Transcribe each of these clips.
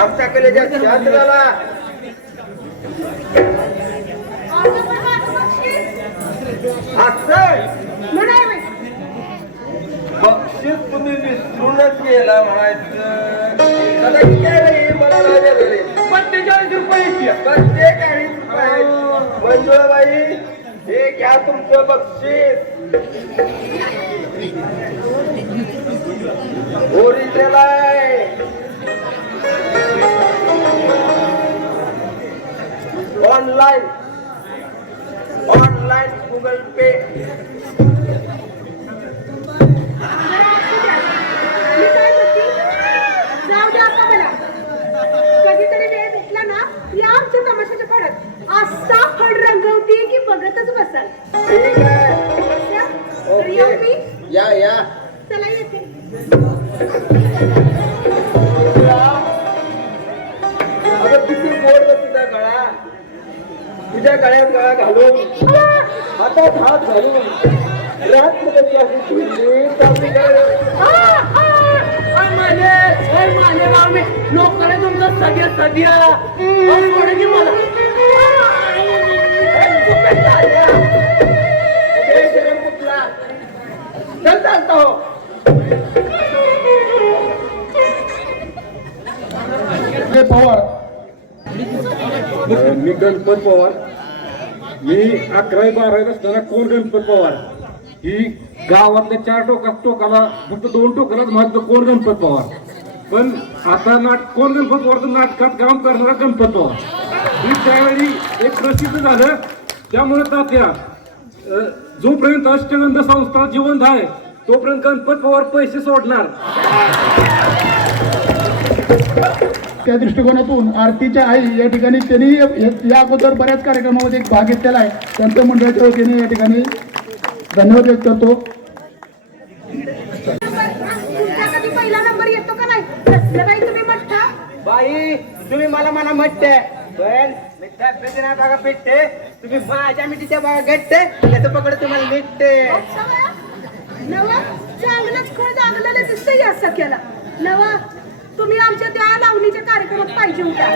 आमच्या कलेच्या शास्त्राला अक्षय बक्षीस तुम्ही विसरूनच गेला म्हणायचं. मला राजा गेले पंचेचाळीस रुपये पंचेचाळीस रुपये. मंजुळाबाई हे घ्या तुमचं बक्षीस. ओरिजिनल आहे ऑनलाईन ऑनलाईन गुगल पे हातात हात घालून रात मध्ये अशी धुंदी चालली तुमचं सगळ्या. सगळ्या सोडा की मला. कुठला चल चालतो. हे पवार. मी गणपत पवार. मी अकरावी बारावीत असताना कोण गणपत पवार. ही गावातल्या चार टोका टोकाला फक्त दोन टोकालाच माहीत कोण गणपत पवार. पण आता नाट कोण गणपत पवारचं नाटकात काम करणारा गणपत पवार. ही त्यावेळी एक प्रसिद्ध झालं. त्यामुळे तात्या जोपर्यंत अष्टगंध संस्था जिवंत आहे तोपर्यंत गणपत पवार पैसे सोडणार. त्या दृष्टिकोनातून आरतीच्या आई या ठिकाणी त्यांनी या- अगोदर बऱ्याच कार्यक्रमामध्ये भाग घेतलेला आहे. त्यांचं मंडळाच्या वतीने या ठिकाणी धन्यवाद व्यक्त करतो. तुमचा कधी पहिला नंबर येतो का नाही? कसलं बाई तुम्ही म्हटता बाई तुम्ही मला म्हणा म्हणते पण मी तब्येती नाही बघा पिटते तुम्ही माझ्या मिठीच्या बघा गट्टे त्याचं पकड तुम्हाला मिटते नवा चांगलंच खळ दागलेलं दिसतंय या सख्याला. नवा. तुम्ही आमच्या त्या लावणीच्या कार्यक्रमात पाहिजे होता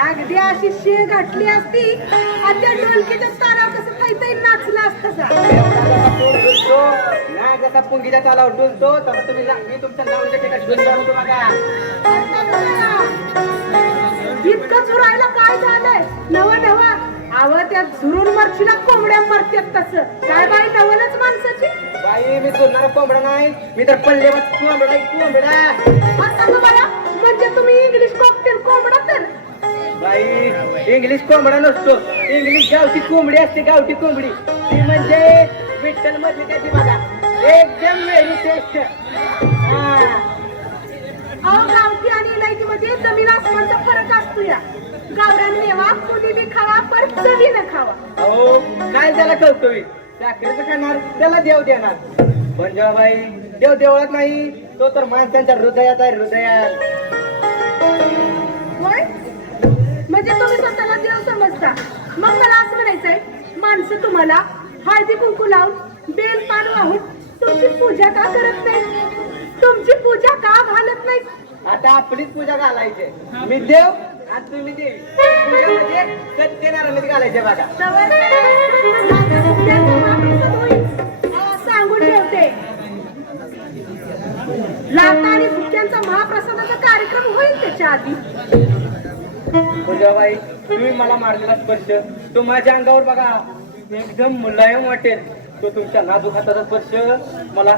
अगदी अशी शे घातली असती आणि त्या ढोलकीच्या तारावर कसं काहीतरी नाचलं असतं जसा पुंगीच्या तालावर डुलतो तसा तुम्ही मी तुमच्या ठिकाणी डुलतो बघा. इतकं झुरायला काय झालंय? नव नवा. आव त्या झुरून मरशीला कोंबड्या मरत्यात तसं. काय बाई नवलच माणसाची? बाई मी तुरणारा कोंबडा नाही. मी तर पल्ले कोंबडा आहे, कोंबडा. आता म्हणजे तुम्ही इंग्लिश कॉकटेल कोंबडा तर? बाई इंग्लिश कोंबडा नसतो. इंग्लिश गावठी कोंबडी असते गावठी कोंबडी. ती म्हणजे विठ्ठल मधली त्याची बघा. एकदम व्हेरी टेस्ट अहो गावठी आणि इलायचीमध्ये जमीन आसमानचा फरक असतो या. गावरान मेवा कुणी बी खावा पर चवीनं खावा. अहो काय त्याला कळतोय साखरेचं खाणार त्याला देव देणार. पण जेव्हा बाई देव देवळात नाही तो तर माणसांच्या हृदयात आहे हृदयात. होय? म्हणजे तुम्ही स्वतःला देव समजता. मग मला असं म्हणायचंय माणसं तुम्हाला हळदी कुंकू लावून बेल पान वाहून तुमची पूजा का करत नाही तुमची पूजा का घालत नाही आता आपलीच पूजा घालायची. मी देव आणि तुम्ही देवी. पूजा म्हणजे सत्यनारायण घालायचे बघा. ठेवते लाता आणि भुक्यांचा महाप्रसादाचा कार्यक्रम होईल त्याच्या आधी. पूजाबाई तुम्ही मला मारलेला स्पर्श. तो माझ्या अंगावर बघा. एकदम मुलायम वाटेल. तो तुमच्या नाजूक हाताचा स्पर्श. मला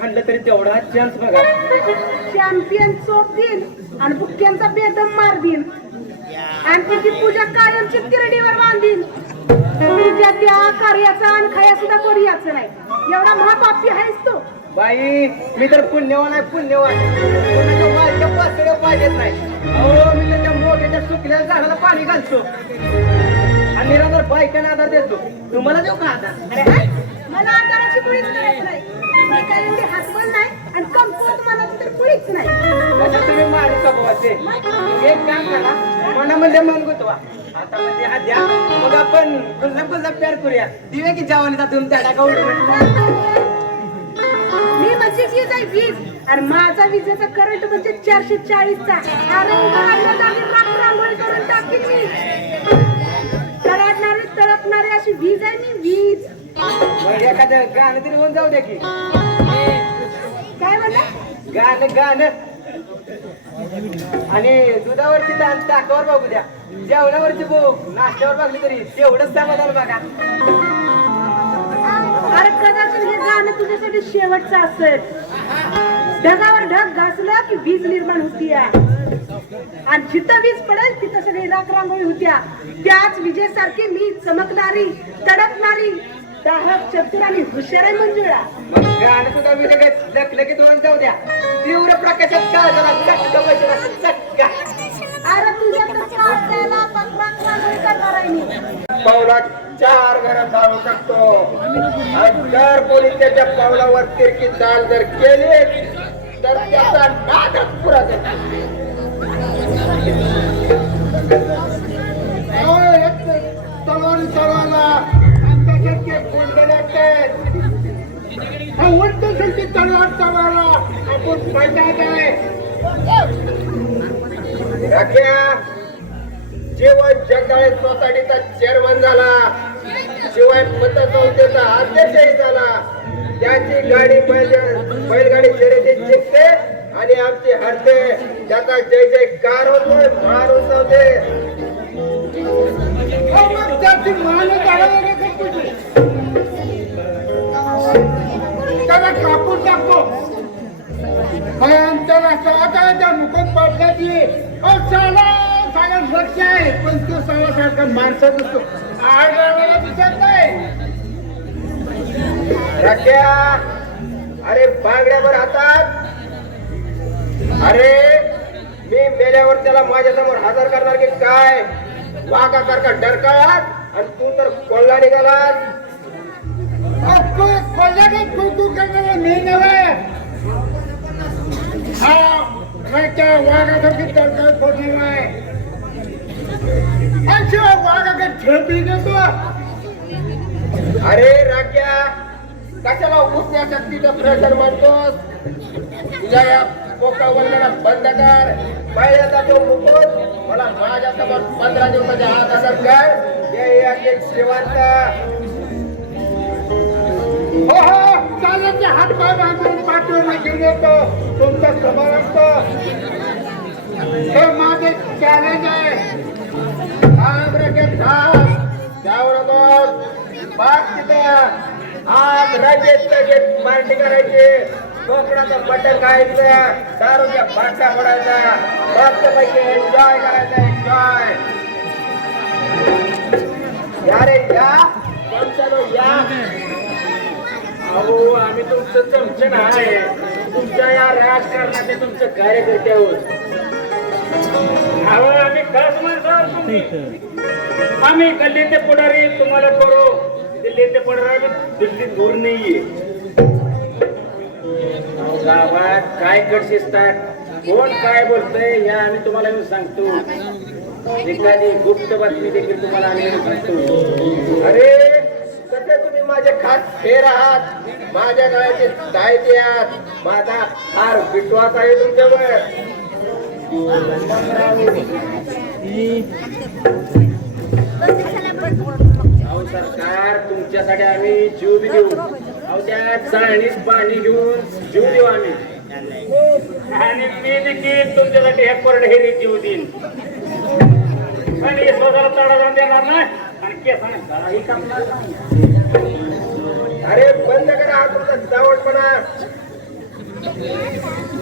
हाणलं तरी तेवढा चान्स बघा. चॅम्पियन चोप देईन आणि बुक्क्यांचा बेदम मार देईन. आणि तिची पूजा कायमची तिरडीवर बांधीन. तुझ्या त्या कार्याचा आणि खया सुद्धा कोणी याचं नाही. एवढा महापापी आहेस तू? बाई मी तर पुण्यवान आहे पुण्यवान. कोणाच्या वाळच्या पाचड्या पाहिजेत नाही. अहो मी त्याच्या मोठ्याच्या सुकल्या झाडाला पाणी घालतो. आणि निराधार बायकांना आधार देतो तुम्हाला देऊ का आधार? अरे हाय, मला आजाराची मुळीच नाही. मी एवढी नाही आणि कमकुवत मला तर मुळीच नाही. तसं तुम्ही माझे स्वभावाचे एक काम करा मनामध्ये मन गुतवा. आता म्हणजे हा द्या. मग आपण गुलाब गुलाब प्यार करूया. दिवे की जवानीचा तुम्ही त्या टाका मी म्हणजे वीज आहे वीज. आणि माझा विजेचा करंट म्हणजे चारशे चाळीसचा. अरे रांगोळी करून टाकीन मी. तळपणारी अशी वीज आहे मी वीज. एखादं गाणं तरी होऊन जाऊ दे की. काय म्हणला? गाणं गाणं. आणि दुधावरची ताकावर बघू द्या. जेवणावरची भूक नाश्त्यावर बघली तरी तेवढंच समाधान बघा. अरे कदाचित हे गाणं तुझ्यासाठी शेवटचं असेल. ढगावर ढग घासलं की वीज निर्माण होती आणि जिथं वीज पडेल तिथं सगळी राख रांगोळी होत्या. त्याच विजेसारखी मी चमकणारी तडकणारी दाहक चतुर आणि हुशार आहे मंजुळा. मग गाणं सुद्धा मी लगेच लकलं की दोन जाऊ द्या. तीव्र प्रकाशात काय झाला. चटका बसला. चटका. अरे तुझ्या तर काट्याला पत्रात रांगोळी करणार आहे मी. पावला चार घरात जाऊ शकतो. आणि जर कोणी त्याच्या पावलावर तिरकी चाल जर केली तर त्याचा नादच पुरा जातो तलवार जगदाळे सोसायटीचा चेअरमन झाला शिवाय पतसंस्थेचा अध्यक्षही झाला त्याची गाडी बैल बैलगाडी शर्यतीत जिंकते आणि आमची हरते त्याचा जय जयकार होतोय काढायला तुझी त्याला कापून टाकतो. पाटलाची साला लक्ष आहे. पण तो असतो अरे बांगड्यावर हातात. अरे मी मेल्यावर त्याला माझ्यासमोर हजर करणार की काय? वाघासारखा डरकाळात आणि तू तर कोल्हा निघालास. कोल्हाकडे तू तू करणारा मी नव्हे हा त्या वाघासारखी तरकार फोडली आहे. आणि शिवाय वाघाकडे ठेपी देतो. अरे राख्या कशाला उठण्या शक्तीचं प्रेशर मारतोस? तुझ्या या पोका वल्ल्याला बंद कर तो मुकुट मला माझ्यासमोर पंधरा दिवसाच्या हात असत कर हे एक श्रीवंत हो हो चालत हात पाय पाठवून घेऊन येतो. तुमचं समोर असतो. हे माझे चॅलेंज आहे. थांब त्यावर तिथे. आज रजेत लगेच पार्टी करायची. कोकणाचं मटण खायचं दारूच्या बाटल्या फोडायचा मस्तपैकी एन्जॉय करायचा एन्जॉय या रे या. तुमच्यानो या? अहो आम्ही तुमचं चमचन आहे. तुमच्या या राजकारणाचे तुमचे कार्यकर्ते आहोत. अहो आम्ही खास माणसं तुम्ही. आम्ही गल्लीचे पुढारी तुम्हाला करू दिल्लीचे पुढारी दिल्लीत घोर नाहीये. गावात काय कटशिस्तात कोण काय बोलतंय हे आम्ही तुम्हाला येऊन सांगतो. एखादी गुप्त बातमी देखील तुम्हाला आम्ही येऊन सांगतो. अरे कसे तुम्ही माझे खास फेर आहात? माझ्या गळ्याचे दायते आहात. माझा फार विश्वास आहे तुमच्यावर. सरकार तुमच्यासाठी आम्ही जीव बी देऊ. चाळणीत पाणी घेऊन जीव देऊ आम्ही. आणि मी देखील तुमच्यासाठी हे कोरडे हे जीव देईन. पण हे स्वतःला तडा जाऊन देणार नाही. आणि केसाने काही कापणार नाही. अरे बंद करा हा तुमचा जावटपणा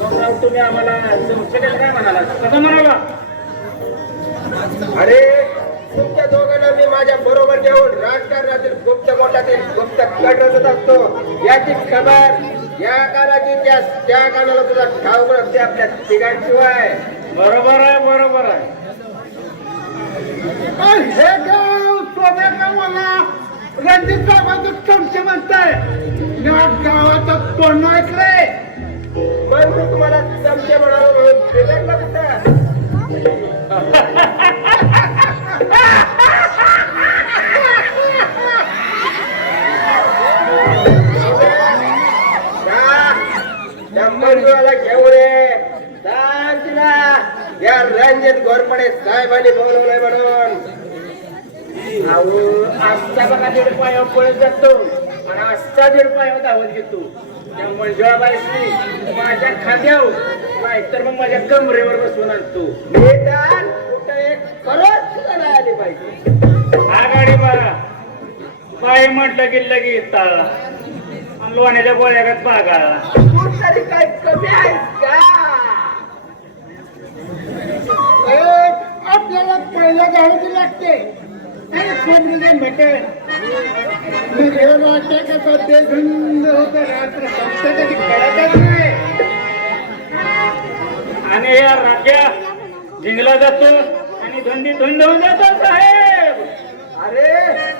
मग तुम्ही आम्हाला चमचेल काय म्हणाला कसं म्हणाला? अरे तुमच्या दोघांना मी माझ्या बरोबर घेऊन राजकारणातील गुप्त मोठातील गुप्त कट रचत असतो. याची खबर या कानाची त्या त्या कानाला तुझा ठाऊक नसते आपल्या तिघांशिवाय. बरोबर आहे बरोबर आहे. हे गाव रणजित साहेबांचं चमचे म्हणताय. या गावाचा तोंड ऐकलंय? मग मी तुम्हाला चमचे म्हणालो म्हणून. बिघडलं कंबरजुळाला घेऊन तिला या रणजित घोरपडे साहेबांनी बोलवलंय म्हणून. अहो आजचा बघा दीड पायावर पळत जातो आणि आजचा दीड पायावर धावत घेतो. त्या मंजुळाबाईशी माझ्या खांद्यावर नाहीतर मग माझ्या कमरेवर बसवून आणतो. निदान कुठं एक आघाडी मारा. बाई म्हटलं की लगेच ताळा लोण्याच्या गोळ्यागत बागा. तू तरी काय कमी आहेस का? आपल्याला पहिल्या गाडी लागते. आणि खोबरीचं मटण वाटते कसं ते धुंद होतं रात्र संपतं कधी कळतच नाही. आणि या राख्या जिंकला जातो आणि धुंदी धुंद होऊन जातो साहेब.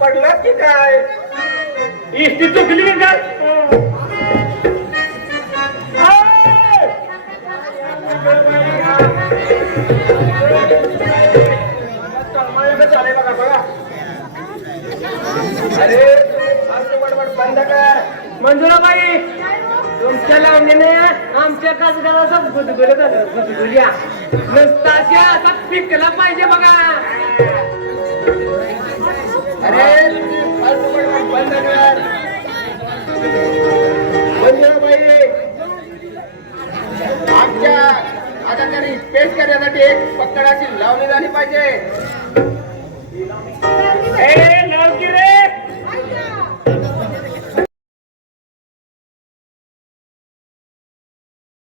पडलं की काय? इष्टी चुकली का माझ्याकडे चालेल बघा बघा अरे बडबड बंद कर मंजुराबाई तुमच्या लावणीने आमच्या काजगाराचा गुदगुल झालं गुदगुल्या नसताच्या आता पिकला पाहिजे बघा.